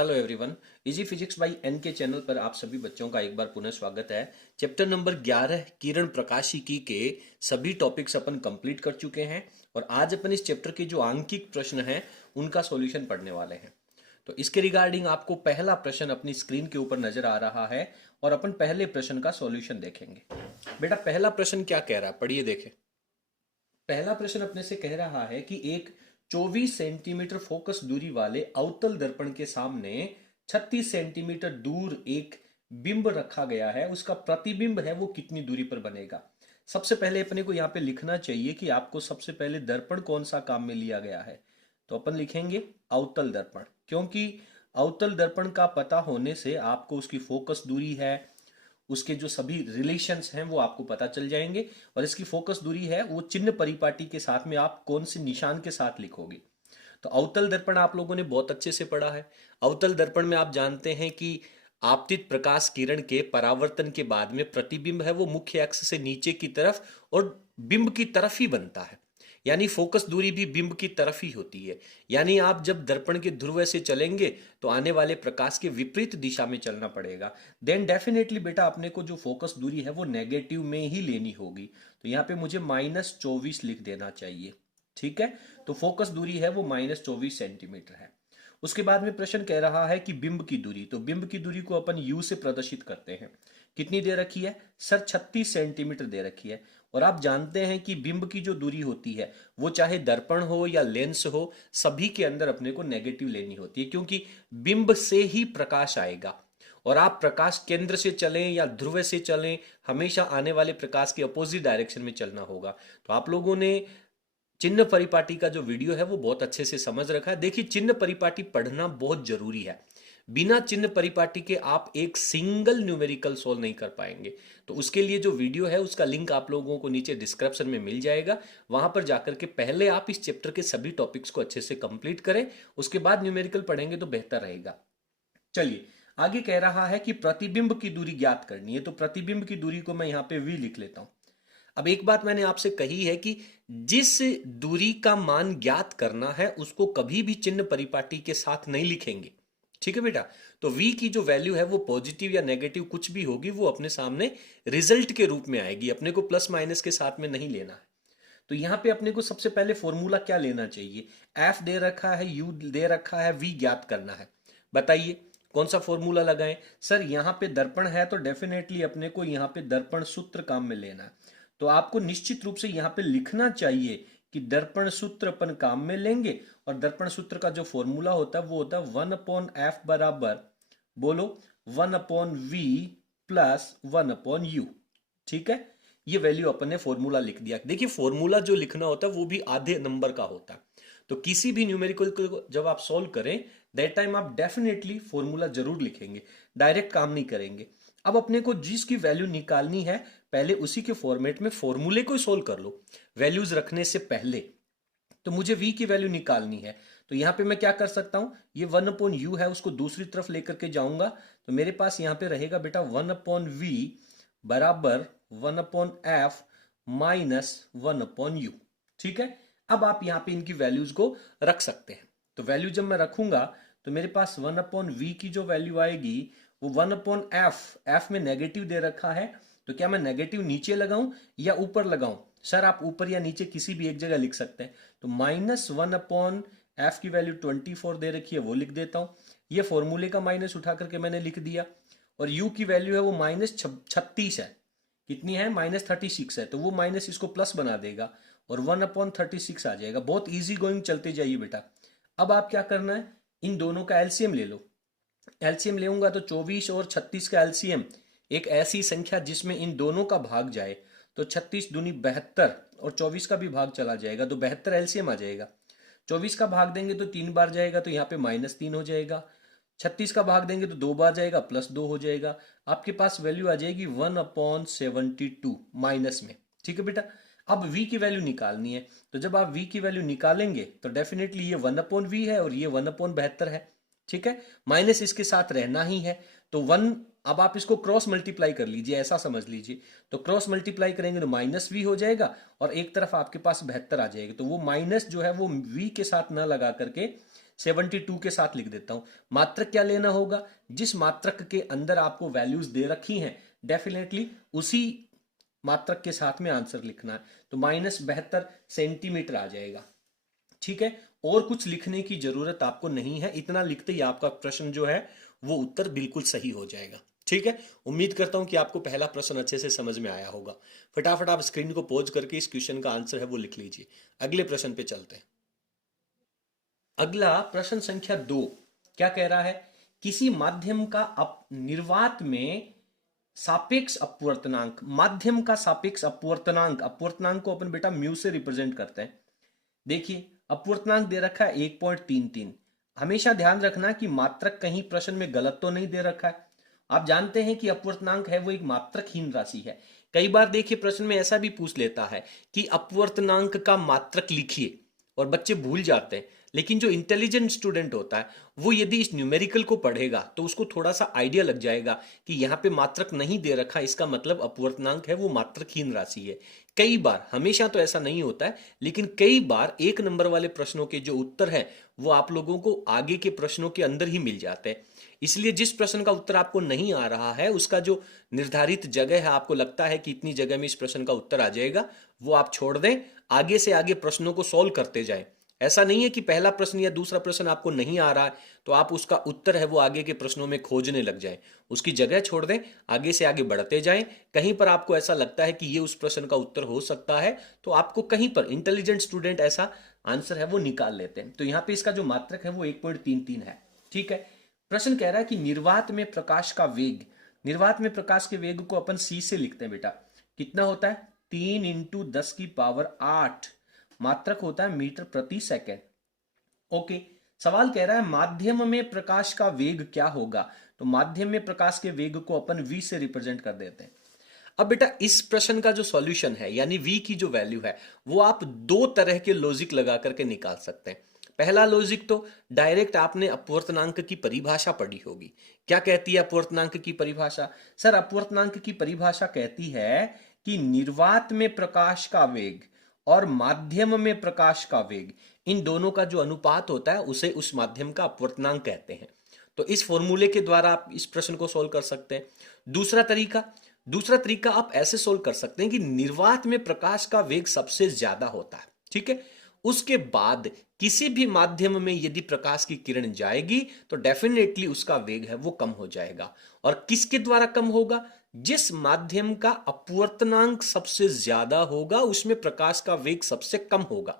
Hello everyone. Easy physics by N K channel पर आप सभी बच्चों का एक बार पुनः स्वागत है। चैप्टर नंबर 11 किरण प्रकाशिकी के सभी टॉपिक्स अपन कंप्लीट कर चुके हैं और आज अपन इस चैप्टर के जो आंकिक प्रश्न हैं उनका सॉल्यूशन पढ़ने वाले हैं। तो इसके रिगार्डिंग आपको पहला प्रश्न अपनी स्क्रीन के ऊपर नजर आ रहा है और अपन पहले प्रश्न का सॉल्यूशन देखेंगे। बेटा पहला प्रश्न क्या कह रहा है, पढ़िए देखें। पहला प्रश्न अपने से कह रहा है कि एक 24 सेंटीमीटर फोकस दूरी वाले अवतल दर्पण के सामने 36 सेंटीमीटर दूर एक बिंब रखा गया है, उसका प्रतिबिंब है वो कितनी दूरी पर बनेगा। सबसे पहले अपने को यहाँ पे लिखना चाहिए कि आपको सबसे पहले दर्पण कौन सा काम में लिया गया है। तो अपन लिखेंगे अवतल दर्पण, क्योंकि अवतल दर्पण का पता होने से आपको उसकी फोकस दूरी है, उसके जो सभी रिलेशंस हैं वो आपको पता चल जाएंगे। और इसकी फोकस दूरी है वो चिन्ह परिपाटी के साथ में आप कौन से निशान के साथ लिखोगे। तो अवतल दर्पण आप लोगों ने बहुत अच्छे से पढ़ा है। अवतल दर्पण में आप जानते हैं कि आपतित प्रकाश किरण के परावर्तन के बाद में प्रतिबिंब है वो मुख्य अक्ष से नीचे की तरफ और बिंब की तरफ ही बनता है, यानी फोकस दूरी भी बिंब की तरफ ही होती है। यानी आप जब दर्पण के ध्रुव से चलेंगे तो आने वाले प्रकाश के विपरीत दिशा में चलना पड़ेगा। देन डेफिनेटली बेटा अपने को जो फोकस दूरी है वो नेगेटिव में ही लेनी होगी। तो यहाँ पे मुझे -24 लिख देना चाहिए। ठीक है, तो फोकस दूरी है वो -24 सेंटीमीटर है। उसके बाद में प्रश्न कह रहा है कि बिंब की दूरी, तो बिंब की दूरी को अपन u से प्रदर्शित करते हैं। कितनी दे रखी है सर? 36 सेंटीमीटर दे रखी है। और आप जानते हैं कि बिंब की जो दूरी होती है वो चाहे दर्पण हो या लेंस हो, सभी के अंदर अपने को नेगेटिव लेनी होती है, क्योंकि बिंब से ही प्रकाश आएगा। और आप प्रकाश केंद्र से चलें या ध्रुव से चलें, हमेशा आने वाले प्रकाश के अपोजिट डायरेक्शन में चलना होगा। तो आप लोगों ने चिन्ह परिपाटी का जो वीडियो है वो बहुत अच्छे से समझ रखा है। देखिए चिन्ह परिपाटी पढ़ना बहुत जरूरी है। बिना चिन्ह परिपाटी के आप एक सिंगल न्यूमेरिकल सोल्व नहीं कर पाएंगे। तो उसके लिए जो वीडियो है उसका लिंक आप लोगों को नीचे डिस्क्रिप्शन में मिल जाएगा। वहां पर जाकर के पहले आप इस चैप्टर के सभी टॉपिक्स को अच्छे से कंप्लीट करें, उसके बाद न्यूमेरिकल पढ़ेंगे तो बेहतर रहेगा। चलिए आगे कह रहा है कि प्रतिबिंब की दूरी ज्ञात करनी है। तो प्रतिबिंब की दूरी को मैं यहाँ पे v लिख लेता हूं। अब एक बात मैंने आपसे कही है कि जिस दूरी का मान ज्ञात करना है उसको कभी भी चिन्ह परिपाटी के साथ नहीं लिखेंगे। ठीक है बेटा, तो v की जो वैल्यू है वो पॉजिटिव या नेगेटिव कुछ भी होगी वो अपने सामने रिजल्ट के रूप में आएगी, अपने को प्लस माइनस के साथ में नहीं लेना है। तो यहां पे अपने को सबसे पहले फॉर्मूला क्या लेना चाहिए? f दे रखा है, u दे रखा है, v ज्ञात करना है। बताइए कौन सा फॉर्मूला लगाएं? सर यहाँ पे दर्पण है तो डेफिनेटली अपने को यहाँ पे दर्पण सूत्र काम में लेना है। तो आपको निश्चित रूप से यहाँ पे लिखना चाहिए कि दर्पण सूत्र अपन काम में लेंगे। और दर्पण सूत्र का जो फॉर्मूला होता है वो होता है 1/f बराबर, बोलो, 1/v प्लस 1/u। ठीक है, ये वैल्यू अपन ने फॉर्मूला लिख दिया। देखिए फॉर्मूला जो लिखना होता है वो भी आधे नंबर का होता है। तो किसी भी न्यूमेरिकल को जब आप सॉल्व करें दैट टाइम आप डेफिनेटली फॉर्मूला जरूर लिखेंगे, डायरेक्ट काम नहीं करेंगे। अब अपने को जिसकी वैल्यू निकालनी है पहले उसी के फॉर्मेट में फॉर्मूले को सोल्व कर लो वैल्यूज रखने से पहले। तो मुझे v की वैल्यू निकालनी है, तो यहां पे मैं क्या कर सकता हूं, ये 1/u है उसको दूसरी तरफ लेकर के जाऊंगा। तो मेरे पास यहां पे रहेगा बेटा 1/v बराबर 1/f माइनस 1/u। ठीक है, अब आप यहां पे इनकी वैल्यूज को रख सकते हैं। तो वैल्यू जब मैं रखूंगा तो मेरे पास 1/v की जो वैल्यू आएगी वो 1/f, f में नेगेटिव दे रखा है। तो क्या मैं नेगेटिव नीचे लगाऊं या ऊपर लगाऊं? सर आप ऊपर या नीचे किसी भी एक जगह लिख सकते हैं। तो -1/f की वैल्यू 24 दे रखी है वो लिख देता हूं। ये फॉर्मूले का माइनस उठा करके मैंने लिख दिया। और u की वैल्यू है वो -36 है। कितनी है? -36 है। तो वो माइनस इसको प्लस बना देगा और 1/36 आ जाएगा। बहुत इजी गोइंग चलते जाइए बेटा। अब आप क्या करना है, इन दोनों का एलसीएम ले लो। एलसीएम लेऊंगा तो 24 और 36 का एलसीएम एक ऐसी संख्या जिसमें इन दोनों का भाग जाए। तो 36 दूनी 72 और 24 का भी भाग चला जाएगा तो 72 एलसीएम आ जाएगा। 24 का भाग देंगे तो 3 बार जाएगा तो यहाँ पे -3 हो जाएगा। 36 का भाग देंगे तो 2 बार जाएगा, +2 हो जाएगा। आपके पास वैल्यू आ जाएगी 1/72 माइनस में। ठीक है बेटा, अब v की वैल्यू निकालनी है। तो जब आप v की वैल्यू निकालेंगे तो डेफिनेटली ये 1/v है और ये 1/72 है। ठीक है, माइनस इसके साथ रहना ही है। तो 1, अब आप इसको क्रॉस मल्टीप्लाई कर लीजिए, ऐसा समझ लीजिए। तो क्रॉस मल्टीप्लाई करेंगे तो -v हो जाएगा और एक तरफ आपके पास 72 आ जाएगा। तो वो माइनस जो है वो v के साथ ना लगा करके 72 के साथ लिख देता हूं। मात्रक क्या लेना होगा, जिस मात्रक के अंदर आपको वैल्यूज दे रखी हैं डेफिनेटली उसी मात्रक के साथ में आंसर लिखना है। तो -72 सेंटीमीटर आ जाएगा। ठीक है, और कुछ लिखने की जरूरत आपको नहीं है, इतना लिखते ही आपका प्रश्न जो है वो उत्तर बिल्कुल सही हो जाएगा। ठीक है, उम्मीद करता हूं कि आपको पहला प्रश्न अच्छे से समझ में आया होगा। फटाफट आप स्क्रीन को पॉज करके इस क्वेश्चन का आंसर है वो लिख लीजिए। अगले प्रश्न पे चलते हैं। अगला प्रश्न संख्या 2 क्या कह रहा है, किसी माध्यम का निर्वात में सापेक्ष अपवर्तनांक, माध्यम का सापेक्ष अपवर्तनांक, अपवर्तनांक को अपन बेटा म्यू से रिप्रेजेंट करते हैं। देखिए अपवर्तनांक दे रखा है 1.33। हमेशा ध्यान रखना कि मात्रक कहीं प्रश्न में गलत तो नहीं दे रखा है। आप जानते हैं कि अपवर्तनांक है वो एक मात्रकहीन राशि है। कई बार देखिए प्रश्न में ऐसा भी पूछ लेता है कि अपवर्तनांक का मात्रक लिखिए और बच्चे भूल जाते हैं। लेकिन जो इंटेलिजेंट स्टूडेंट होता है वो यदि इस न्यूमेरिकल को पढ़ेगा तो उसको थोड़ा सा आइडिया लग जाएगा कि यहाँ पे मात्रक नहीं दे रखा, इसका मतलब अपवर्तनांक है वो मात्रकहीन राशि है। कई बार, हमेशा तो ऐसा नहीं होता है, लेकिन कई बार 1 नंबर वाले प्रश्नों के जो उत्तर है वो आप लोगों को आगे के प्रश्नों के अंदर ही मिल जाते हैं। इसलिए जिस प्रश्न का उत्तर आपको नहीं आ रहा है उसका जो निर्धारित जगह है, आपको लगता है कि इतनी जगह में इस प्रश्न का उत्तर आ जाएगा, वो आप छोड़ दें, आगे से आगे प्रश्नों को सॉल्व करते जाएं। ऐसा नहीं है कि पहला प्रश्न या दूसरा प्रश्न आपको नहीं आ रहा है तो आप उसका उत्तर है वो आगे के प्रश्नों में खोजने लग जाएं। उसकी जगह छोड़ दें, आगे से आगे बढ़ते जाएं। कहीं पर आपको ऐसा लगता है कि ये उस प्रश्न का उत्तर हो सकता है तो आपको कहीं पर, इंटेलिजेंट स्टूडेंट ऐसा आंसर है वो निकाल लेते हैं। तो यहाँ पे इसका जो मात्रक है वो 1.33 है। ठीक है, प्रश्न कह रहा है कि निर्वात में प्रकाश का वेग, निर्वात में प्रकाश के वेग को अपन c से लिखते हैं बेटा, कितना होता है 3 × 10⁸ मात्रक होता है मीटर प्रति सेकेंड। ओके, सवाल कह रहा है माध्यम में प्रकाश का वेग क्या होगा, तो माध्यम में प्रकाश के वेग को अपन v से रिप्रेजेंट कर देते हैं। अब बेटा इस प्रश्न का जो सॉल्यूशन है यानी v की जो वैल्यू है वो आप दो तरह के लॉजिक लगा करके निकाल सकते हैं। पहला लॉजिक तो डायरेक्ट आपने अपवर्तनांक की परिभाषा पढ़ी होगी। क्या कहती है अपवर्तनांक की परिभाषा? सर अपवर्तनांक की परिभाषा कहती है कि निर्वात में प्रकाश का वेग और माध्यम में प्रकाश का वेग, इन दोनों का जो अनुपात होता है उसे उस माध्यम का अपवर्तनांक कहते हैं। तो इस फॉर्मूले के द्वारा आप इस प्रश्न को सोल्व कर सकते हैं। दूसरा तरीका आप ऐसे सोल्व कर सकते हैं कि निर्वात में प्रकाश का वेग सबसे ज्यादा होता है। ठीक है, उसके बाद किसी भी माध्यम में यदि प्रकाश की किरण जाएगी तो डेफिनेटली उसका वेग है वो कम हो जाएगा। और किसके द्वारा कम होगा? जिस माध्यम का अपवर्तनांक सबसे ज्यादा होगा उसमें प्रकाश का वेग सबसे कम होगा।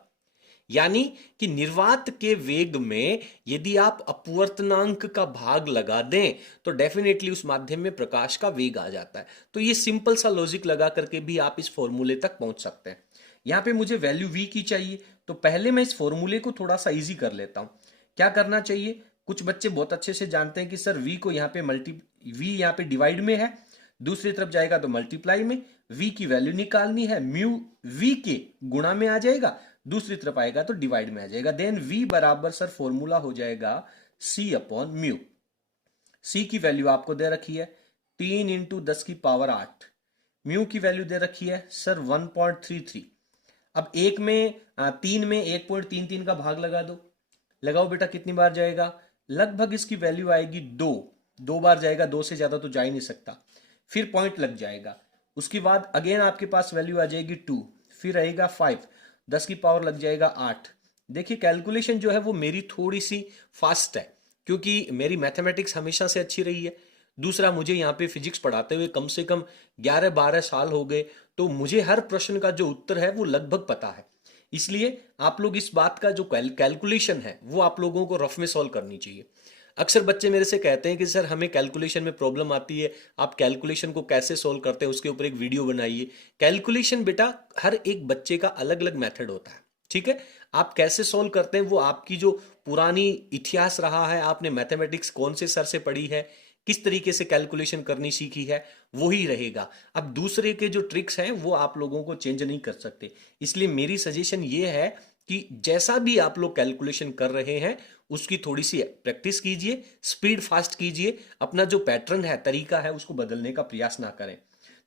यानी कि निर्वात के वेग में यदि आप अपवर्तनांक का भाग लगा दें तो डेफिनेटली उस माध्यम में प्रकाश का वेग आ जाता है। तो ये सिंपल सा लॉजिक लगा करके भी आप इस फॉर्मूले तक पहुंच सकते हैं। यहां पे मुझे वैल्यू v की चाहिए तो पहले मैं इस फॉर्मूले को थोड़ा सा इजी कर लेता हूं। क्या करना चाहिए? कुछ बच्चे बहुत अच्छे से जानते हैं कि सर v को यहाँ पे v यहाँ पे डिवाइड में है, दूसरी तरफ जाएगा तो मल्टीप्लाई में, v की वैल्यू निकालनी है, म्यू v के गुणा में आ जाएगा, दूसरी तरफ आएगा तो डिवाइड में आ जाएगा। देन v बराबर सर फॉर्मूला हो जाएगा c/μ। c की वैल्यू आपको दे रखी है 3 × 10⁸, म्यू की वैल्यू दे रखी है सर 1.33। अब 3 में 1.33 का भाग लगा दो, लगाओ बेटा कितनी बार जाएगा? लगभग इसकी वैल्यू आएगी 2 बार जाएगा, 2 से ज्यादा तो जा ही नहीं सकता। फिर पॉइंट लग जाएगा, उसके बाद अगेन आपके पास वैल्यू आ जाएगी 2, फिर रहेगा 5, 10 की पावर लग जाएगा 8। देखिए कैलकुलेशन जो है वो मेरी थोड़ी सी फास्ट है क्योंकि मेरी मैथमेटिक्स हमेशा से अच्छी रही है। दूसरा, मुझे यहाँ पे फिजिक्स पढ़ाते हुए कम से कम 11-12 साल हो गए, तो मुझे हर प्रश्न का जो उत्तर है वो लगभग पता है। इसलिए आप लोग इस बात का जो कैलकुलेशन है वो आप लोगों को रफ में सॉल्व करनी चाहिए। अक्सर बच्चे मेरे से कहते हैं कि सर हमें कैलकुलेशन में प्रॉब्लम आती है, आप कैलकुलेशन को कैसे सोल्व करते हैं उसके ऊपर एक वीडियो बनाइए। कैलकुलेशन बेटा हर एक बच्चे का अलग अलग मेथड होता है। ठीक है, आप कैसे सोल्व करते हैं वो आपकी जो पुरानी इतिहास रहा है, आपने मैथमेटिक्स कौन से सर से पढ़ी है, किस तरीके से कैलकुलेशन करनी सीखी है, वो ही रहेगा। अब दूसरे के जो ट्रिक्स हैं वो आप लोगों को चेंज नहीं कर सकते। इसलिए मेरी सजेशन ये है कि जैसा भी आप लोग कैलकुलेशन कर रहे हैं उसकी थोड़ी सी प्रैक्टिस कीजिए, स्पीड फास्ट कीजिए, अपना जो पैटर्न है, तरीका है, उसको बदलने का प्रयास ना करें।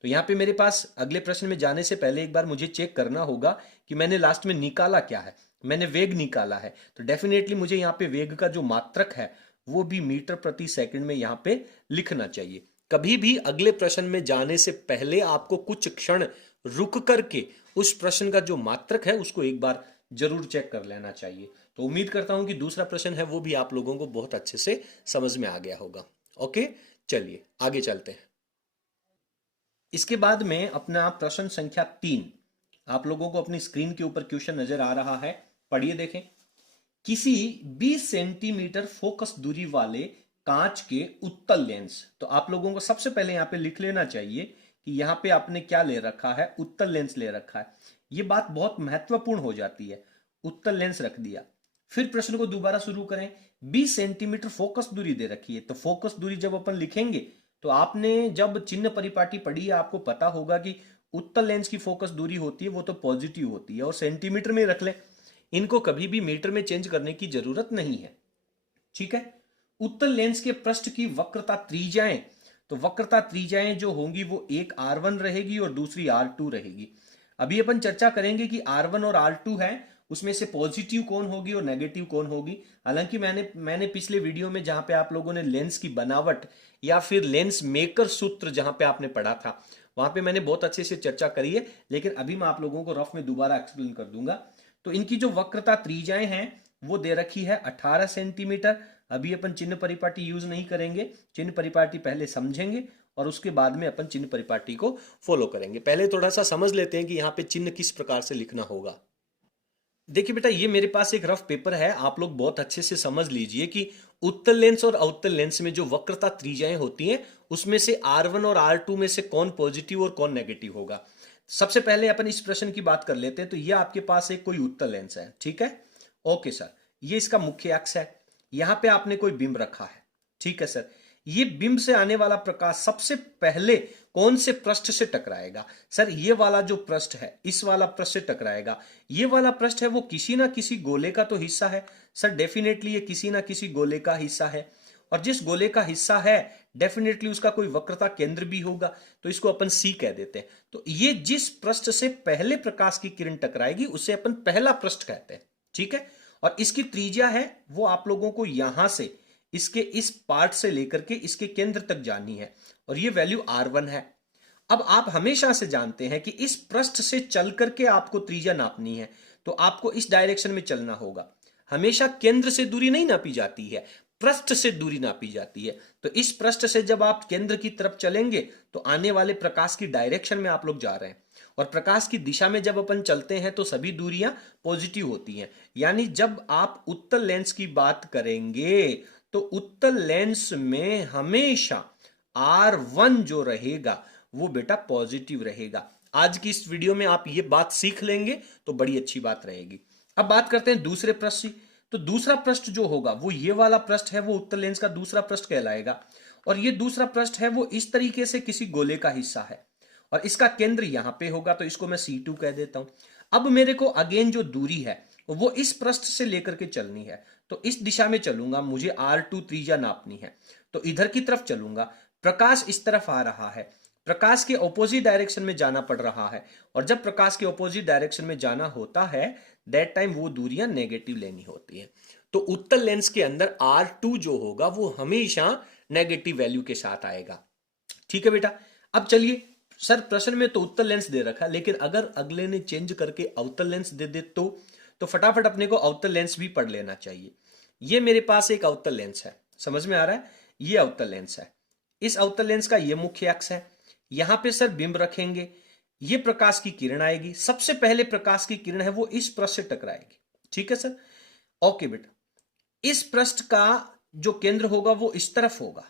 तो यहाँ पे मेरे पास अगले प्रश्न में जाने से पहले एक बार मुझे चेक करना होगा कि मैंने लास्ट में निकाला क्या है। मैंने वेग निकाला है, तो डेफिनेटली मुझे यहाँ पे वेग का जो मात्रक है वो भी मीटर प्रति सेकंड में यहाँ पे लिखना चाहिए। कभी भी अगले प्रश्न में जाने से पहले आपको कुछ क्षण रुक करके उस प्रश्न का जो मात्रक है उसको एक बार जरूर चेक कर लेना चाहिए। तो उम्मीद करता हूं कि दूसरा प्रश्न है वो भी आप लोगों को बहुत अच्छे से समझ में आ गया होगा। ओके, चलिए आगे चलते हैं। इसके बाद में अपना प्रश्न संख्या 3, आप लोगों को अपनी स्क्रीन के ऊपर क्वेश्चन नजर आ रहा है, पढ़िए देखें। किसी 20 सेंटीमीटर फोकस दूरी वाले कांच के उत्तल लेंस, तो आप लोगों को सबसे पहले यहां पे लिख लेना चाहिए कि यहां पे आपने क्या ले रखा है, उत्तल लेंस ले रखा है। ये बात बहुत महत्वपूर्ण हो जाती है, उत्तल लेंस रख दिया। फिर प्रश्न को दोबारा शुरू करें। 20 सेंटीमीटर फोकस दूरी दे रखी है, तो फोकस दूरी जब अपन लिखेंगे तो आपने जब चिन्ह परिपाटी पढ़ी है आपको पता होगा कि उत्तल लेंस की फोकस दूरी होती है वो तो पॉजिटिव होती है, और सेंटीमीटर में रख लें, इनको कभी भी मीटर में चेंज करने की जरूरत नहीं है। ठीक है। उत्तल लेंस के पृष्ठ की वक्रता त्रिज्याएं, तो वक्रता त्रिज्याएं जो होंगी वो एक R1 रहेगी और दूसरी R2 रहेगी। अभी अपन चर्चा करेंगे कि R1 और R2 है, उसमें से पॉजिटिव कौन होगी और नेगेटिव कौन होगी। हालांकि मैंने पिछले वीडियो में जहां पे आप लोगों ने लेंस की बनावट या फिर लेंस मेकर सूत्र जहां पे आपने पढ़ा था वहां पे मैंने बहुत अच्छे से चर्चा करी है, लेकिन अभी मैं आप लोगों को रफ में दोबारा एक्सप्लेन कर दूंगा। तो इनकी जो वक्रता त्रिज्याएं हैं वो दे रखी है 18 सेंटीमीटर। अभी अपन चिन्ह परिपाटी यूज नहीं करेंगे, चिन्ह परिपाटी पहले समझेंगे और उसके बाद में अपन चिन्ह परिपाटी को फॉलो करेंगे। पहले थोड़ा सा समझ लेते हैं कि यहाँ पे चिन्ह किस प्रकार से लिखना होगा। देखिए बेटा, ये मेरे पास एक रफ पेपर है, आप लोग बहुत अच्छे से समझ लीजिए कि उत्तल लेंस और अवतल लेंस में जो वक्रता त्रिज्याएं होती हैं उसमें से R1 और R2 में से कौन पॉजिटिव और कौन नेगेटिव होगा। सबसे पहले अपन इस प्रश्न की बात कर लेते हैं। तो ये आपके पास एक कोई उत्तल लेंस है, ठीक है, ओके सर, ये इसका मुख्य अक्ष है, यहां पे आपने कोई बिंब रखा है, ठीक है सर। ये बिंब से आने वाला प्रकाश सबसे पहले कौन से पृष्ठ से टकराएगा? सर ये वाला जो पृष्ठ है इस वाला पृष्ठ से टकराएगा। ये वाला पृष्ठ है वो किसी ना किसी गोले का तो हिस्सा है सर, डेफिनेटली ये किसी ना किसी गोले का हिस्सा है, और जिस गोले का हिस्सा है डेफिनेटली उसका कोई वक्रता केंद्र भी होगा, तो इसको अपन सी कह देते हैं। तो ये जिस पृष्ठ से पहले प्रकाश की किरण टकराएगी उसे अपन पहला पृष्ठ कहते हैं, ठीक है। और इसकी त्रिज्या है वो आप लोगों को यहां से इसके इस पार्ट से लेकर के इसके केंद्र तक जानी है, और ये वैल्यू R1 है। अब आप हमेशा से जानते हैं कि इस पृष्ठ से चल करके आपको त्रिज्या नापनी है, तो आपको इस डायरेक्शन में चलना होगा। हमेशा केंद्र से दूरी नहीं नापी जाती है, पृष्ठ से दूरी नापी जाती है। तो इस पृष्ठ से जब आप केंद्र की तरफ चलेंगे तो आने वाले प्रकाश की डायरेक्शन में आप लोग जा रहे हैं, और प्रकाश की दिशा में जब अपन चलते हैं तो सभी दूरियां पॉजिटिव होती हैं। यानी जब आप उत्तल लेंस की बात करेंगे तो उत्तल लेंस में हमेशा R1 जो रहेगा वो बेटा पॉजिटिव रहेगा। आज की इस वीडियो में आप ये बात सीख लेंगे तो बड़ी अच्छी बात रहेगी। अब बात करते हैं दूसरे पृष्ठ की। तो दूसरा पृष्ठ जो होगा वो ये वाला पृष्ठ है, वो उत्तल लेंस का दूसरा पृष्ठ कहलाएगा, और ये दूसरा पृष्ठ है वो इस तरीके से किसी गोले का हिस्सा है, और इसका केंद्र यहां पे होगा, तो इसको मैं C2 कह देता हूं। अब मेरे को अगेन जो दूरी है वो इस पृष्ठ से लेकर के चलनी है, तो इस दिशा में चलूंगा, मुझे R2 त्रिज्या नापनी है, तो इधर की तरफ चलूंगा। प्रकाश इस तरफ आ रहा है, प्रकाश के ऑपोजिट डायरेक्शन में जाना पड़ रहा है, और जब प्रकाश के ऑपोजिट डायरेक्शन में जाना होता है दैट टाइम वो दूरियां नेगेटिव लेनी होती है। तो उत्तल लेंस के अंदर R2 जो होगा वो हमेशा नेगेटिव वैल्यू के साथ आएगा, ठीक है बेटा। अब चलिए, सर प्रश्न में तो उत्तल लेंस दे रखा, लेकिन अगर अगले ने चेंज करके अवतल लेंस दे दे तो फटाफट अपने को अवतल लेंस भी पढ़ लेना चाहिए। ये मेरे पास एक अवतल लेंस है, समझ में आ रहा है, ये अवतल लेंस है। इस अवतल लेंस का ये मुख्य अक्ष है, यहां पे सर बिंब रखेंगे, ये प्रकाश की किरण आएगी, सबसे पहले प्रकाश की किरण है वो इस पृष्ठ से टकराएगी, ठीक है सर, ओके बेटा। इस पृष्ठ का जो केंद्र होगा वो इस तरफ होगा,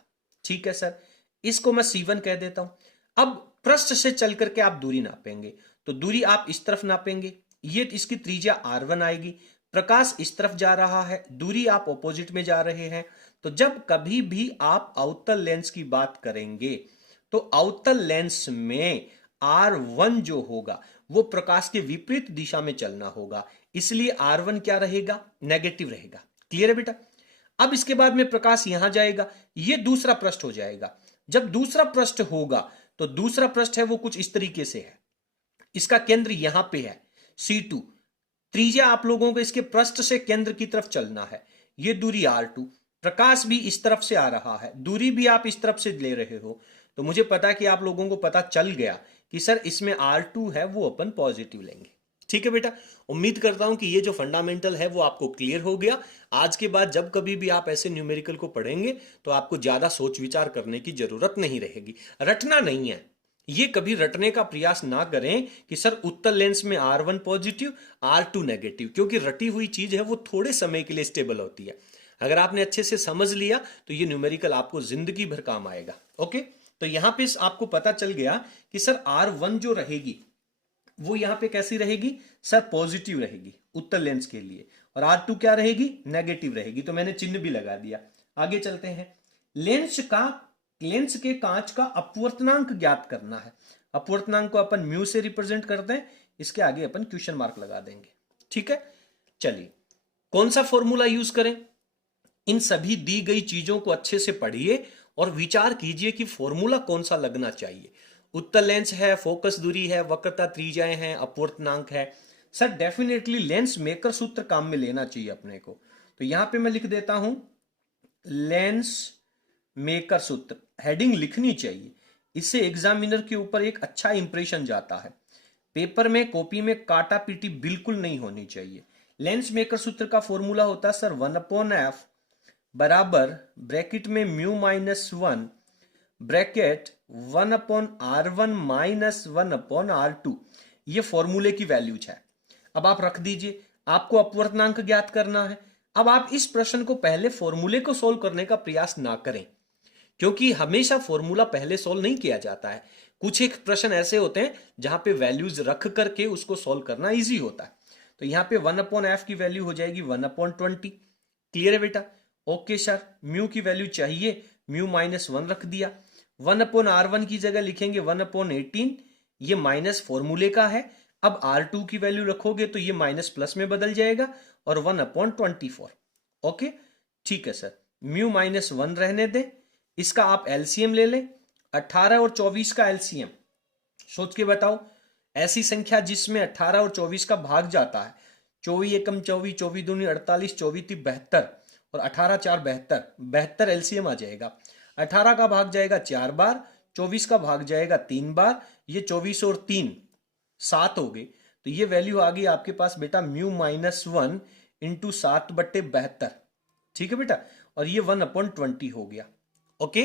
ठीक है सर, इसको मैं C1 कह देता हूं। अब पृष्ठ से चल करके आप दूरी नापेंगे, तो दूरी आप इस तरफ नापेंगे, ये इसकी त्रिज्या R1 आएगी, प्रकाश इस तरफ जा रहा है, दूरी आप ऑपोजिट में जा रहे हैं। तो जब कभी भी आप अवतल लेंस की बात करेंगे तो अवतल लेंस में R1 जो होगा वो प्रकाश के विपरीत दिशा में चलना होगा, इसलिए R1 क्या रहेगा, नेगेटिव रहेगा। क्लियर है बेटा। अब इसके बाद में प्रकाश यहां जाएगा, ये दूसरा पृष्ठ हो जाएगा। जब दूसरा पृष्ठ होगा तो दूसरा पृष्ठ है वो कुछ इस तरीके से है, इसका केंद्र यहां पे है C2, त्रिज्या आप लोगों को इसके पृष्ठ से केंद्र की तरफ चलना है, ये दूरी R2, प्रकाश भी इस तरफ से आ रहा है, दूरी भी आप इस तरफ से ले रहे हो, तो मुझे पता है कि आप लोगों को पता चल गया कि सर इसमें R2 है वो अपन पॉजिटिव लेंगे। ठीक है बेटा, उम्मीद करता हूं कि ये जो फंडामेंटल है वो आपको क्लियर हो गया। आज के बाद जब कभी भी आप ऐसे न्यूमेरिकल को पढ़ेंगे तो आपको ज्यादा सोच विचार करने की जरूरत नहीं रहेगी, रटना नहीं है। ये कभी रटने का प्रयास ना करें कि सर उत्तल लेंस में R1 पॉजिटिव R2 नेगेटिव, क्योंकि रटी हुई चीज है वो थोड़े समय के लिए स्टेबल होती है। अगर आपने अच्छे से समझ लिया तो ये न्यूमेरिकल आपको जिंदगी भर काम आएगा। ओके, तो यहां पे आपको पता चल गया कि सर R1 जो रहेगी वो यहां पे कैसी रहेगी सर, पॉजिटिव रहेगी उत्तल लेंस के लिए, और R2 क्या रहेगी, नेगेटिव रहेगी। तो मैंने चिन्ह भी लगा दिया। आगे चलते हैं, लेंस के कांच का अपवर्तनांक ज्ञात करना है। अपवर्तनांक को अपन म्यू से रिप्रेजेंट करते हैं, इसके आगे अपन क्वेश्चन मार्क लगा देंगे। ठीक है, चलिए कौन सा फॉर्मूला यूज करें, इन सभी दी गई चीजों को अच्छे से पढ़िए और विचार कीजिए कि फॉर्मूला कौन सा लगना चाहिए। उत्तल लेंस है, फोकस दूरी है, वक्रता त्रिज्याएं हैं, अपवर्तनांक है, सर डेफिनेटली लेंस मेकर सूत्र काम में लेना चाहिए अपने को। तो यहां पे मैं लिख देता हूं लेंस मेकर सूत्र, हेडिंग लिखनी चाहिए, इससे एग्जामिनर के ऊपर एक अच्छा इंप्रेशन जाता है। पेपर में कॉपी में काटा पीटी बिल्कुल नहीं होनी चाहिए। लेंस मेकर सूत्र का फॉर्मूला होता है सर 1/f बराबर ब्रैकेट में mu minus 1 bracket 1/r1 minus 1/r2, ये फॉर्मूले की वैल्यूज है। अब आप रख दीजिए, आपको अपवर्तनांक ज्ञात करना है। अब आप इस प्रश्न को पहले फॉर्मूले को सोल्व करने का प्रयास ना करें, क्योंकि हमेशा फॉर्मूला पहले सोल्व नहीं किया जाता है। कुछ एक प्रश्न ऐसे होते हैं जहां पे वैल्यूज रख करके उसको सोल्व करना इजी होता है। तो यहां पे 1/f की वैल्यू हो जाएगी 1/20। क्लियर है बेटा? ओके सर, म्यू की वैल्यू चाहिए, म्यू माइनस 1 रख दिया। 1/r1 की जगह लिखेंगे 1/18, ये माइनस फॉर्मूले का है। अब R2 की वैल्यू रखोगे तो ये माइनस प्लस में बदल जाएगा और 1/24। ओके ठीक है सर, म्यू माइनस 1 रहने दे, इसका आप एलसीएम ले लें। 18 और 24 का एलसीएम सोच के बताओ, ऐसी संख्या जिसमें 18 और 24 का भाग जाता है, 24 एकम 24, 24 दूनी 48, 24 ती 72 और 18 4 72, 72 एलसीएम आ जाएगा। 18 का भाग जाएगा 4 बार, 24 का भाग जाएगा 3 बार, ये 24 और 3 7 हो गए। तो ये वैल्यू आ गई आपके पास बेटा म्यू माइनस 1 इंटू 7/72। ठीक है बेटा, और ये 1/20 हो गया। ओके,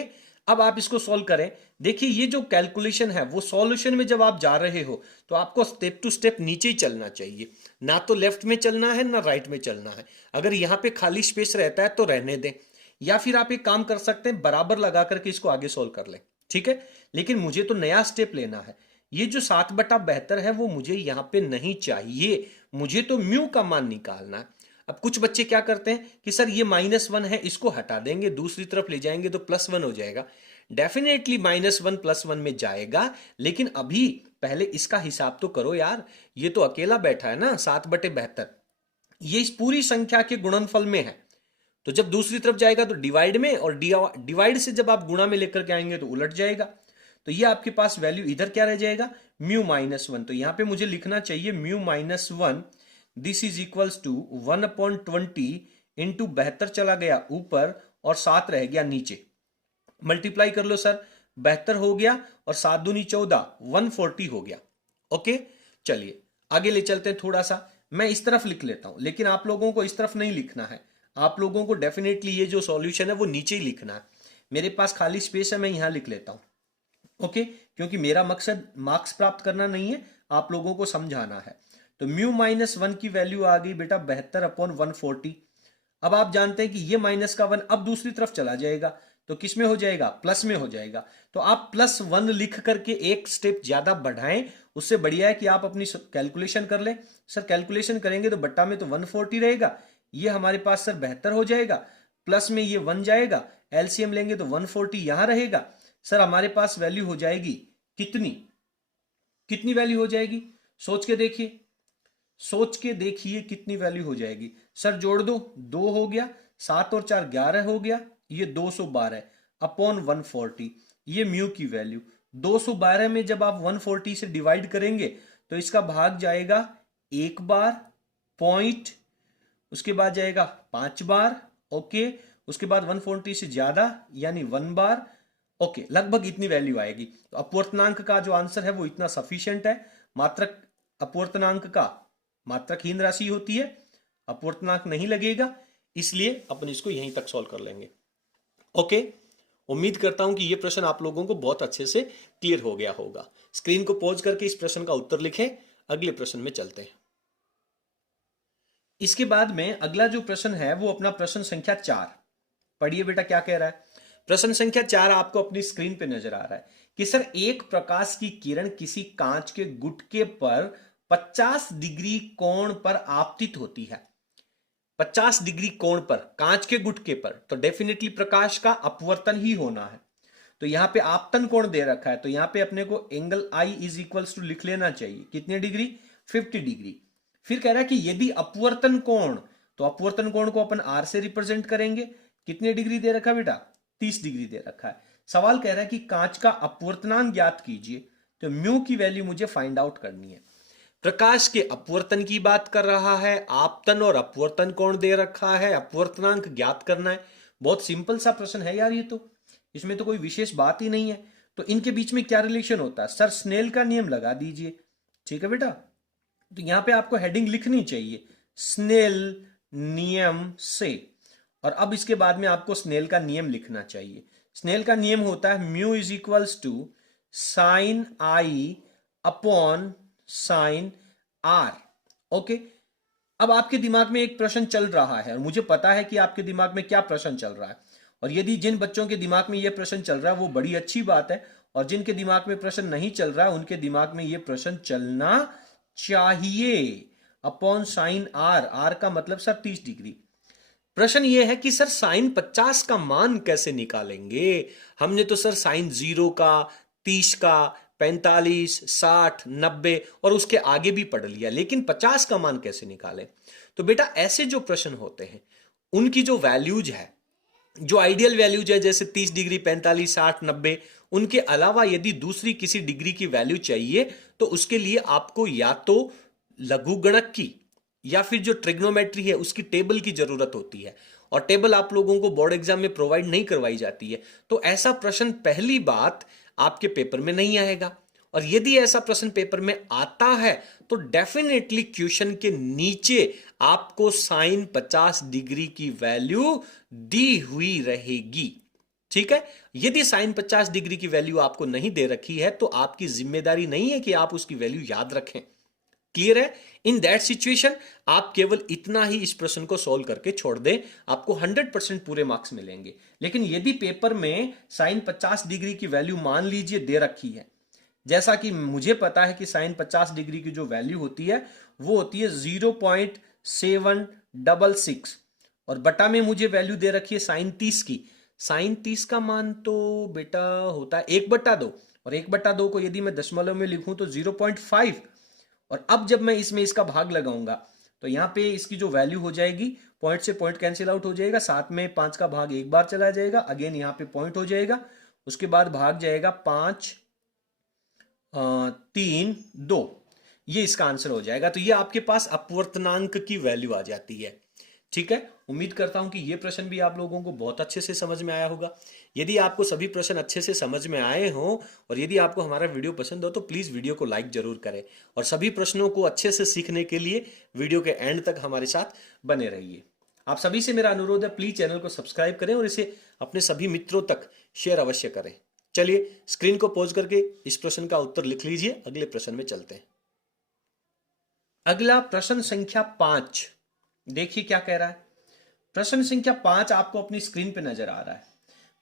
अब आप इसको सॉल्व करें। देखिए ये जो कैलकुलेशन है वो सॉल्यूशन में जब आप जा रहे हो तो आपको स्टेप टू स्टेप नीचे ही चलना चाहिए, ना तो लेफ्ट में चलना है ना राइट में चलना है। अगर यहां पे खाली स्पेस रहता है तो रहने दें, या फिर आप एक काम कर सकते हैं बराबर लगा करके इसको आगे सोल्व कर लें। ठीक है, लेकिन मुझे तो नया स्टेप लेना है। ये जो 7/72 है वो मुझे यहां पे नहीं चाहिए, मुझे तो म्यू का मान निकालना है। अब कुछ बच्चे क्या करते हैं कि सर ये -1 है, इसको हटा देंगे, दूसरी तरफ ले जाएंगे तो +1 हो जाएगा। डेफिनेटली -1 +1 में जाएगा, लेकिन अभी पहले इसका हिसाब तो करो यार। ये तो अकेला बैठा है ना 7/72, ये इस पूरी संख्या के गुणनफल में है। तो जब दूसरी तरफ जाएगा तो डिवाइड में, और डिवाइड से जब आप गुणा में लेकर के आएंगे तो उलट जाएगा। तो ये आपके पास वैल्यू इधर क्या रह जाएगा, म्यू -1। तो यहां पे मुझे लिखना चाहिए mu -1 this is equals to 1/20 into 72 चला गया ऊपर और 7 रह गया नीचे। मल्टीप्लाई कर लो सर, 72 हो गया और 7 दूनी 14, 140 हो गया। ओके चलिए आगे ले चलते हैं थोड़ा सा। मैं इस तरफ लिख लेता हूं, लेकिन आप लोगों को इस तरफ नहीं लिखना है। आप लोगों को डेफिनेटली ये जो सॉल्यूशन है वो नीचे ही लिखना है। मेरे पास खाली स्पेस है, मैं यहां लिख लेता हूं। ओके, क्योंकि मेरा मकसद मार्क्स प्राप्त करना नहीं है, आप लोगों को समझाना है। तो म्यू -1 की वैल्यू आ गई बेटा 72/140। अब आप जानते हैं कि ये माइनस का 1 अब दूसरी तरफ चला जाएगा, तो किस में हो जाएगा, प्लस में हो जाएगा। तो आप +1 लिख करके एक स्टेप ज्यादा बढ़ाएं, उससे बढ़िया है कि आप अपनी कैलकुलेशन कर लें। सर कैलकुलेशन करेंगे तो बट्टा में तो 140 रहेगा, ये हमारे पास सर 72 हो जाएगा, प्लस में ये 1 जाएगा, एलसीएम लेंगे तो 140 यहां रहेगा। सर हमारे पास वैल्यू हो जाएगी कितनी, कितनी वैल्यू हो जाएगी, सोच के देखिए, सोच के देखिए कितनी वैल्यू हो जाएगी। सर जोड़ दो, 2 हो गया, 7 और 4 11 हो गया, ये 212 अपॉन 140, ये म्यू की वैल्यू। 212 में जब आप 140 से डिवाइड करेंगे तो इसका भाग जाएगा 1 बार, पॉइंट, उसके बाद जाएगा 5 बार, ओके, उसके बाद 140 से ज्यादा यानी 1 बार, ओके, लगभग इतनी वैल्यू आएगी। तो अपवर्तनांक का जो आंसर है वो इतना सफिशिएंट है। मात्रक अपवर्तनांक का मात्रकहीन राशि होती है, अपवर्तनांक नहीं लगेगा, इसलिए अपन इसको यहीं तक सॉल्व कर लेंगे। ओके, उम्मीद करता हूं कि यह प्रश्न आप लोगों को बहुत अच्छे से क्लियर हो गया होगा। स्क्रीन को पॉज करके इस प्रश्न का उत्तर लिखें। अगले प्रश्न में चलते हैं। इसके बाद में अगला जो प्रश्न है वो अपना प्रश्न संख्या 4। पढ़िए बेटा क्या कह रहा है। प्रश्न संख्या 4 आपको अपनी स्क्रीन पे नजर आ रहा है कि सर एक प्रकाश की किरण किसी कांच के गुटके पर 50 डिग्री कोण पर आपतित होती है। 50 डिग्री कोण पर कांच के गुटके पर, तो डेफिनेटली प्रकाश का अपवर्तन ही होना है। तो यहां पे आपतन कोण दे रखा है, तो यहां पे अपने को angle I is equals to लिख लेना चाहिए। कितने डिग्री? 50 डिग्री। फिर कह रहा है कि यदि अपवर्तन कोण, तो अपवर्तन कोण को अपन आर से रिप्रेजेंट करेंगे। कितने डिग्री दे रखा है बेटा? 30 डिग्री दे रखा है। सवाल कह रहा है कि कांच का अपवर्तनांक ज्ञात कीजिए, तो म्यू की वैल्यू मुझे फाइंड आउट करनी है। प्रकाश के अपवर्तन की बात कर रहा है, आपतन और अपवर्तन कोण दे रखा है, अपवर्तनांक ज्ञात करना है। बहुत सिंपल सा प्रश्न है यार ये तो, इसमें तो कोई विशेष बात ही नहीं है। तो इनके बीच में क्या रिलेशन होता है? सर स्नेल का नियम लगा दीजिए। ठीक है बेटा, तो यहां पे आपको हेडिंग लिखनी चाहिए स्नेल नियम से, और अब इसके बाद में आपको स्नेल का नियम लिखना चाहिए। स्नेल का नियम होता है mu is equals to sine I upon sine R. Okay, अब आपके दिमाग में एक प्रश्न चल रहा है और मुझे पता है कि आपके दिमाग में क्या प्रश्न चल रहा है, और यदि जिन बच्चों के दिमाग में यह प्रश्न चल रहा है वो बड़ी अच्छी बात है, और जिनके दिमाग में प्रश्न नहीं चल रहा है उनके दिमाग में यह प्रश्न चलना चाहिए। अपॉन साइन आर, आर का मतलब सर 30 डिग्री। प्रश्न यह है कि सर साइन 50 का मान कैसे निकालेंगे? हमने तो सर साइन 0 का, 30 का, 45, 60, 90 और उसके आगे भी पढ़ लिया, लेकिन 50 का मान कैसे निकालें? तो बेटा ऐसे जो प्रश्न होते हैं उनकी जो वैल्यूज है, जो आइडियल वैल्यूज है, जैसे 30 डिग्री, 45, 60, 90, उनके अलावा यदि दूसरी किसी डिग्री की वैल्यू चाहिए तो उसके लिए आपको या तो लघुगणक की या फिर जो ट्रिग्नोमेट्री है उसकी टेबल की जरूरत होती है, और टेबल आप लोगों को बोर्ड एग्जाम में प्रोवाइड नहीं करवाई जाती है। तो ऐसा प्रश्न पहली बात आपके पेपर में नहीं आएगा, और यदि ऐसा प्रश्न पेपर में आता है तो डेफिनेटली क्वेश्चन के नीचे आपको साइन 50 डिग्री की वैल्यू दी हुई रहेगी। ठीक है, यदि साइन 50 डिग्री की वैल्यू आपको नहीं दे रखी है तो आपकी जिम्मेदारी नहीं है कि आप उसकी वैल्यू याद रखें। क्लियर है? इन दैट सिचुएशन आप केवल इतना ही इस प्रश्न को सॉल्व करके छोड़ दें, आपको 100% पूरे मार्क्स मिलेंगे। लेकिन यदि पेपर में साइन 50 डिग्री की वैल्यू मान लीजिए दे रखी है, जैसा कि मुझे पता है कि साइन 50 डिग्री की जो वैल्यू होती है वो होती है 0.766, और बटा में मुझे वैल्यू दे रखी है साइन 30 की। साइन 30 का मान तो बेटा होता है 1/2, और 1/2 को यदि मैं दशमलव में लिखूं तो 0.5, और अब जब मैं इसमें इसका भाग लगाऊंगा तो यहां पे इसकी जो वैल्यू हो जाएगी, पॉइंट से पॉइंट कैंसिल आउट हो जाएगा, साथ में 5 का भाग एक बार चला जाएगा, अगेन यहां पे पॉइंट हो जाएगा, उसके बाद भाग जाएगा 5, 3, 2, ये इसका आंसर हो जाएगा। तो ये आपके पास अपवर्तनांक की वैल्यू आ जाती है। ठीक है, उम्मीद करता हूं कि ये प्रश्न भी आप लोगों को बहुत अच्छे से समझ में आया होगा। यदि आपको सभी प्रश्न अच्छे से समझ में आए हों और यदि आपको हमारा वीडियो पसंद हो तो प्लीज वीडियो को लाइक जरूर करें, और सभी प्रश्नों को अच्छे से सीखने के लिए वीडियो के एंड तक हमारे साथ बने रहिए। आप सभी से मेरा अनुरोध है, प्लीज चैनल को सब्सक्राइब करें और इसे अपने सभी मित्रों तक शेयर अवश्य करें। चलिए स्क्रीन को पॉज करके इस प्रश्न का उत्तर लिख लीजिए, अगले प्रश्न में चलते हैं। अगला प्रश्न संख्या 5, देखिए क्या कह रहा है। प्रश्न संख्या 5 आपको अपनी स्क्रीन पे नजर आ रहा है।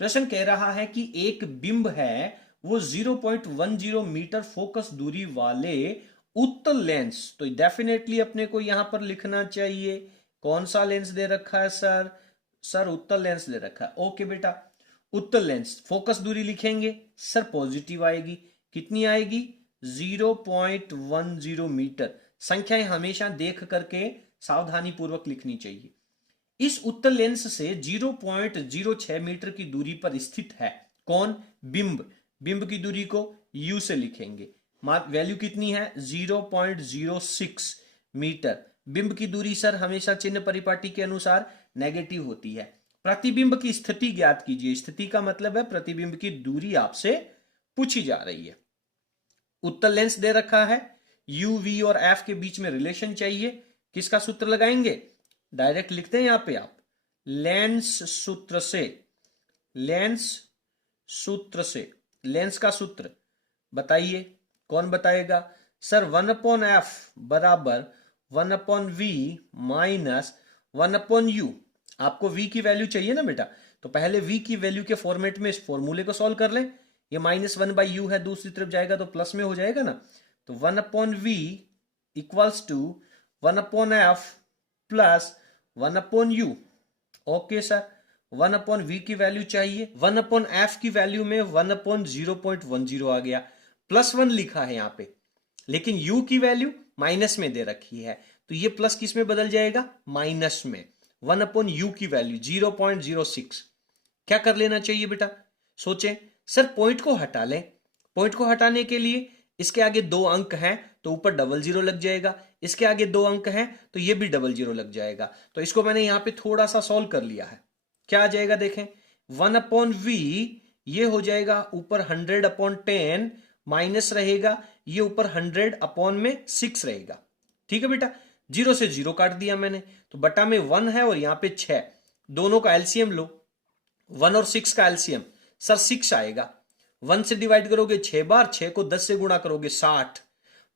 प्रश्न कह रहा है कि एक बिंब है, वो 0.10 मीटर फोकस दूरी वाले उत्तल लेंस, तो डेफिनेटली अपने को यहां पर लिखना चाहिए कौन सा लेंस दे रखा है सर? सर उत्तल लेंस दे रखा है। ओके बेटा, उत्तल लेंस, फोकस दूरी लिखेंगे सर पॉजिटिव आएगी। कितनी आएगी? 0.10 मीटर। संख्याएं हमेशा देख करके सावधानी पूर्वक लिखनी चाहिए। इस उत्तल लेंस से 0.06 मीटर की दूरी पर स्थित है कौन? बिंब। बिंब की दूरी को u से लिखेंगे। वैल्यू कितनी है? 0.06 मीटर। बिंब की दूरी सर हमेशा चिन्ह परिपाटी के अनुसार नेगेटिव होती है। प्रतिबिंब की स्थिति ज्ञात कीजिए। स्थिति का मतलब है प्रतिबिंब की दूरी आपसे पूछी जा रही है। उत्तल लेंस दे रखा है, यू वी और एफ के बीच में रिलेशन चाहिए। किसका सूत्र लगाएंगे? डायरेक्ट लिखते हैं यहां पे आप, लेंस सूत्र से। लेंस सूत्र से, लेंस का सूत्र बताइए, कौन बताएगा? सर 1/f बराबर 1/v माइनस 1/u। आपको v की वैल्यू चाहिए ना बेटा, तो पहले v की वैल्यू के फॉर्मेट में इस फॉर्मूले को सॉल्व कर लें। ये -1/u है, दूसरी तरफ जाएगा तो प्लस में हो जाएगा ना। तो 1/v equals to 1/f plus 1/u। Okay sir, 1/v की वैल्यू चाहिए, 1/f की वैल्यू में 1/0.10 आ गया, +1 लिखा है यहां पे, लेकिन u की वैल्यू माइनस में दे रखी है, तो ये प्लस किस में बदल जाएगा? माइनस में। 1/u की वैल्यू 0.06। क्या कर लेना चाहिए बेटा? सोचें। सर पॉइंट को हटा लें। पॉइंट को हटाने के लिए इसके आगे 2 अंक हैं तो ऊपर 00 लग जाएगा, इसके आगे 2 अंक हैं तो ये भी 00 लग जाएगा। तो इसको मैंने यहां पे थोड़ा सा सॉल्व कर लिया है। क्या आ जाएगा देखें, 1/v ये हो जाएगा ऊपर 100/10 माइनस रहेगा, ये ऊपर 100/6 रहेगा। ठीक है बेटा, 0 से 0 काट दिया मैंने, तो बटा में 1 है और यहां पे 6, दोनों का एलसीएम लो। 1 और 6 का एलसीएम सर 6 आएगा। 1 से डिवाइड करोगे 6 बार, 6 को 10 से गुणा करोगे 60,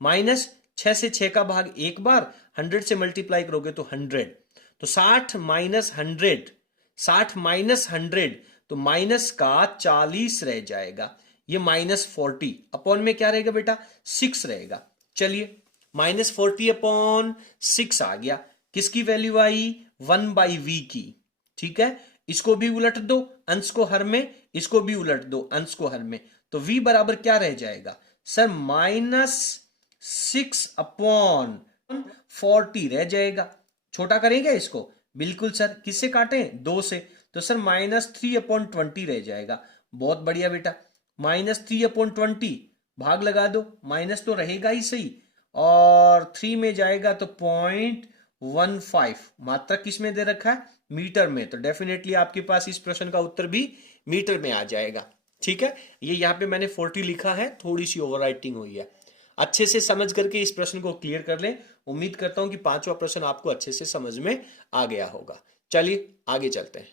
माइनस 6 से 6 का भाग एक बार, 100 से मल्टीप्लाई करोगे तो 100, तो 60 माइनस 100, 60 माइनस 100 तो माइनस का 40 रह जाएगा। ये -40 अपॉन में क्या रहेगा बेटा? 6 रहेगा। चलिए, -40/6 आ गया। किसकी वैल्यू आई? 1/v की। ठीक है, इसको भी उलट दो अंश को हर में, इसको भी उलट दो अंश को हर में, तो v बराबर क्या रह जाएगा? सर -6/40 रह जाएगा। छोटा करेंगे इसको? बिल्कुल सर, किससे काटें? 2 से, तो सर -3/20 रह जाएगा। बहुत बढ़िया बेटा, -3/20 भाग लगा दो, माइनस तो रहेगा ही सही, और 3 में जाएगा तो 0.15। मात्रा किस में दे रखा है? मीटर में, तो डेफिनेटली आपके पास इस प्रश्न का उत्तर भी मीटर में आ जाएगा। ठीक है, ये यहां पे मैंने 40 लिखा है, थोड़ी सी ओवरराइटिंग हुई है। अच्छे से समझ करके इस प्रश्न को क्लियर कर लें। उम्मीद करता हूं कि 5वां प्रश्न आपको अच्छे से समझ में आ गया होगा। चलिए आगे चलते हैं।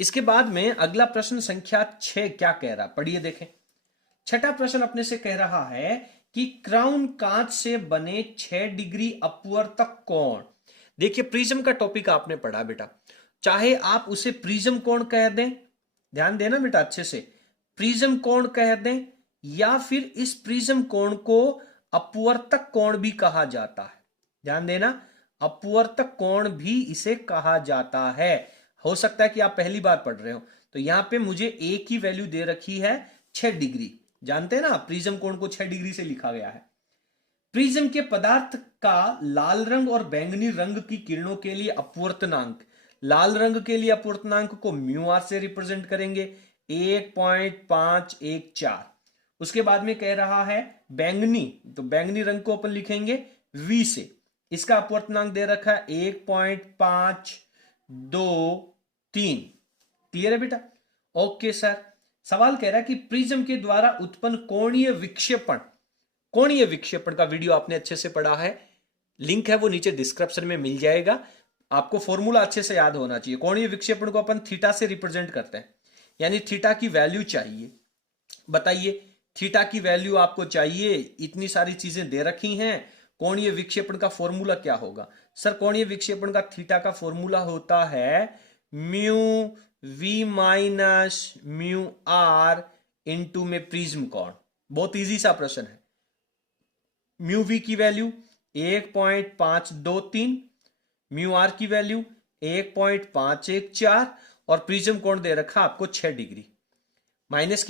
इसके बाद में अगला प्रश्न संख्या 6 क्या कह रहा, पढ़िए देखें। छठा प्रश्न अपने से कह रहा है कि क्राउन कांच से बने 6 डिग्री अपवर्तक कोण। देखिए, प्रिज्म का टॉपिक आपने पढ़ा बेटा, चाहे आप उसे प्रिज्म कोण कह दें, ध्यान देना बेटा अच्छे से, प्रिज्म कोण कह दें या फिर इस प्रिज्म कोण को अपवर्तक कोण भी कहा जाता है। ध्यान देना, अपवर्तक कोण भी इसे कहा जाता है। हो सकता है कि आप पहली बार पढ़ रहे हो, तो यहां पे मुझे ए की वैल्यू दे रखी है 6 डिग्री। जानते हैं ना, प्रिज्म कोण को 6 डिग्री से लिखा गया है। प्रिज्म के पदार्थ का लाल रंग और बैंगनी रंग की किरणों के लिए अपवर्तनांक, लाल रंग के लिए अपवर्तनांक को μr से रिप्रेजेंट करेंगे 1.514। उसके बाद में कह रहा है बैंगनी, तो बैंगनी रंग को अपन लिखेंगे v से, इसका अपवर्तनांक दे रखा है 1.523। क्लियर है बेटा? ओके सर, सवाल कह रहा है कि प्रिज्म के द्वारा उत्पन्न कोणीय विक्षेपण, कोणीय विक्षेपण का वीडियो आपने अच्छे से पढ़ा है, लिंक है वो नीचे डिस्क्रिप्शन में मिल जाएगा। आपको फॉर्मूला अच्छे से याद होना चाहिए। कोणीय विक्षेपण को अपन थीटा से रिप्रेजेंट करते हैं, यानी थीटा की वैल्यू चाहिए। बताइए, थीटा की वैल्यू आपको चाहिए, इतनी सारी चीजें दे रखी हैं, कोणीय विक्षेपण का फॉर्मूला क्या होगा? सर कोणीय विक्षेपण का थीटा का फॉर्मूला होता है mu v minus mu R into में प्रिज्म कोण। बहुत इजी सा प्रश्न है। म्यू v की वैल्यू 1.523, म्यू आर की वैल्यू 1.514 और प्रिज्म कोण दे रखा आपको 6 डिग्री। माइनस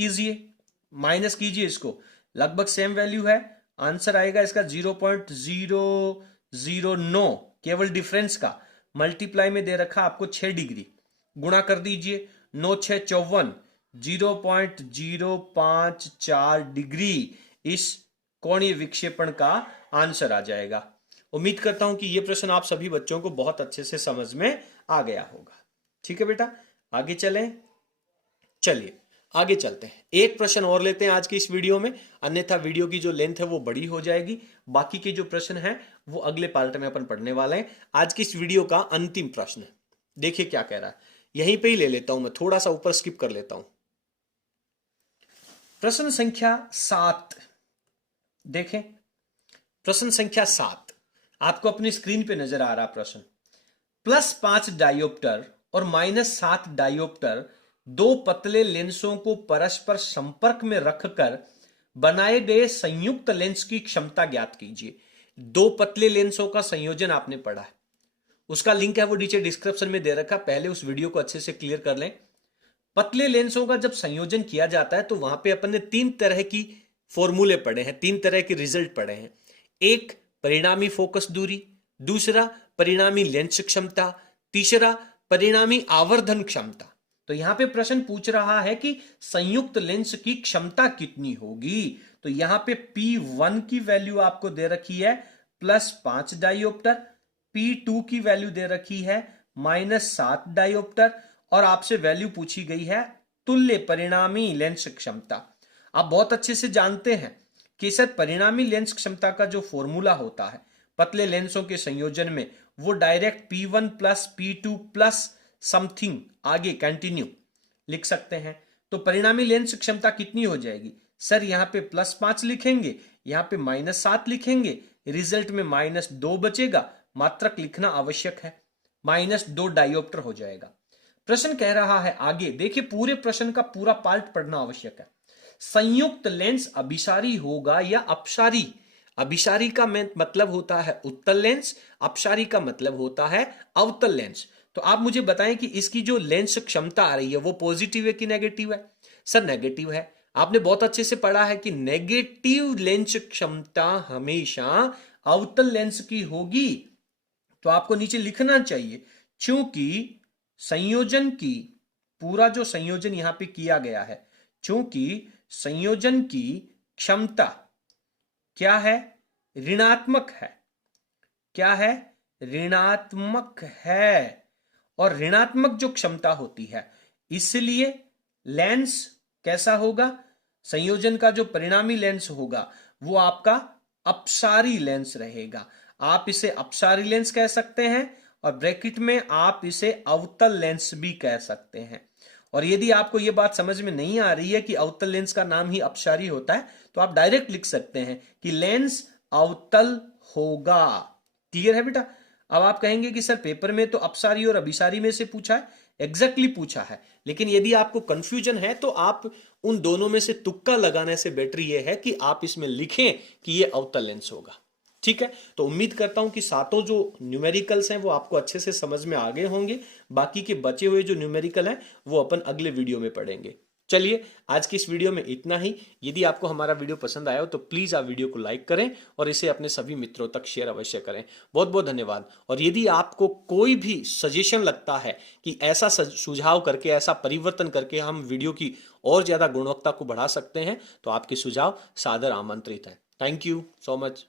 कीजिए इसको, लगभग सेम वैल्यू है, आंसर आएगा इसका 0.009, केवल डिफरेंस का। मल्टीप्लाई में दे रखा आपको 6 डिग्री, गुणा कर दीजिए, 9 6 54, 0.054 डिग्री इस कोणीय विक्षेपण का आंसर आ जाएगा। उम्मीद करता हूं कि ये प्रश्न आप सभी बच्चों को बहुत अच्छे से समझ में आ गया होगा। ठीक है बेटा, आगे चलें। चलिए आगे चलते हैं, एक प्रश्न और लेते हैं आज की इस वीडियो में, अन्यथा वीडियो की जो लेंथ है वो बड़ी हो जाएगी। बाकी के जो प्रश्न हैं वो अगले पार्ट में अपन पढ़ने वाले हैं। आज की इस वीडियो का अंतिम प्रश्न देखिए क्या कह रहा है, यहीं पे ही ले लेता हूं मैं, थोड़ा सा ऊपर स्किप कर लेता हूं। प्रश्न संख्या 7 देखें, प्रश्न संख्या 7 आपको अपनी स्क्रीन पे नजर आ रहा प्रश्न। +5 डायोप्टर और -7 डायोप्टर दो पतले लेंसों को परस्पर संपर्क में रखकर बनाए गए संयुक्त लेंस की क्षमता ज्ञात कीजिए। दो पतले लेंसों का संयोजन आपने पढ़ा है, उसका लिंक है वो नीचे डिस्क्रिप्शन में दे रखा, पहले उस वीडियो को अच्छे से क्लियर कर लें। पतले लेंसों का जब संयोजन किया जाता है तो वहां पे अपन ने 3 तरह की फॉर्मूले पढ़े हैं, 3 तरह के रिजल्ट पढ़े हैं। एक परिणामी फोकस दूरी, दूसरा परिणामी लेंस क्षमता, तीसरा परिणामी आवर्धन क्षमता। तो यहां पे प्रश्न पूछ रहा है कि संयुक्त लेंस की क्षमता कितनी होगी। तो यहां पे P1 की वैल्यू आपको दे रखी है +5 डायोप्टर, P2 की वैल्यू दे रखी है -7 डायोप्टर, और आपसे वैल्यू पूछी गई है तुल्य परिणामी लेंस क्षमता। आप बहुत अच्छे से जानते हैं कि सर परिणामी लेंस क्षमता का जो फॉर्मूला होता है पतले लेंसों के संयोजन में, वो डायरेक्ट P1 + P2 + समथिंग आगे कंटिन्यू लिख सकते हैं। तो परिणामी लेंस क्षमता कितनी हो जाएगी सर, यहां पे +5 लिखेंगे, यहां पे -7 लिखेंगे, रिजल्ट में -2 बचेगा, मात्रक लिखना आवश्यक है, -2 डायोप्टर हो जाएगा। प्रश्न कह रहा है आगे, देखिए पूरे प्रश्न का पूरा पार्ट पढ़ना आवश्यक है। संयुक्त लेंस अभिसारी होगा या अपसारी? अभिसारी का मतलब होता है उत्तल लेंस, अपसारी का मतलब होता है अवतल लेंस। तो आप मुझे बताएं कि इसकी जो लेंस क्षमता आ रही है वो पॉजिटिव है कि नेगेटिव है? सर नेगेटिव है। आपने बहुत अच्छे से पढ़ा है कि नेगेटिव लेंस क्षमता हमेशा अवतल लेंस की होगी। तो आपको नीचे लिखना चाहिए, क्योंकि संयोजन की पूरा जो संयोजन यहां पे किया गया है, क्योंकि संयोजन की क्षमता क्या है, ऋणात्मक है। क्या है, ऋणात्मक है। और ऋणात्मक जो क्षमता होती है, इसलिए लेंस कैसा होगा, संयोजन का जो परिणामी लेंस होगा वो आपका अपसारी लेंस रहेगा। आप इसे अपसारी लेंस कह सकते हैं और ब्रैकेट में आप इसे अवतल लेंस भी कह सकते हैं। और यदि आपको यह बात समझ में नहीं आ रही है कि अवतल लेंस का नाम ही अपसारी होता है, तो आप डायरेक्ट लिख सकते हैं कि लेंस अवतल होगा। क्लियर है बेटा? अब आप कहेंगे कि सर पेपर में तो अपसारी और अभिसारी में से पूछा है, एग्जैक्टली पूछा है, लेकिन यदि आपको कंफ्यूजन है तो आप उन दोनों में से तुक्का लगाने से बेटर यह है कि आप इसमें लिखें कि यह अवतल लेंस होगा। ठीक है, तो उम्मीद करता हूं कि सातों जो न्यूमेरिकल्स हैं वो आपको अच्छे से समझ में आ गए होंगे। बाकी के बचे हुए जो न्यूमेरिकल हैं वो अपन अगले वीडियो में पढ़ेंगे। चलिए आज की इस वीडियो में इतना ही। यदि आपको हमारा वीडियो पसंद आया हो तो प्लीज आप वीडियो को लाइक करें और इसे अपने सभी मित्रों तक शेयर अवश्य करें। बहुत बहुत धन्यवाद। और यदि आपको कोई भी सजेशन लगता है कि ऐसा सुझाव करके, ऐसा परिवर्तन करके हम वीडियो की और ज्यादा गुणवत्ता को बढ़ा सकते हैं, तो आपके सुझाव सादर आमंत्रित है। Thank you so much.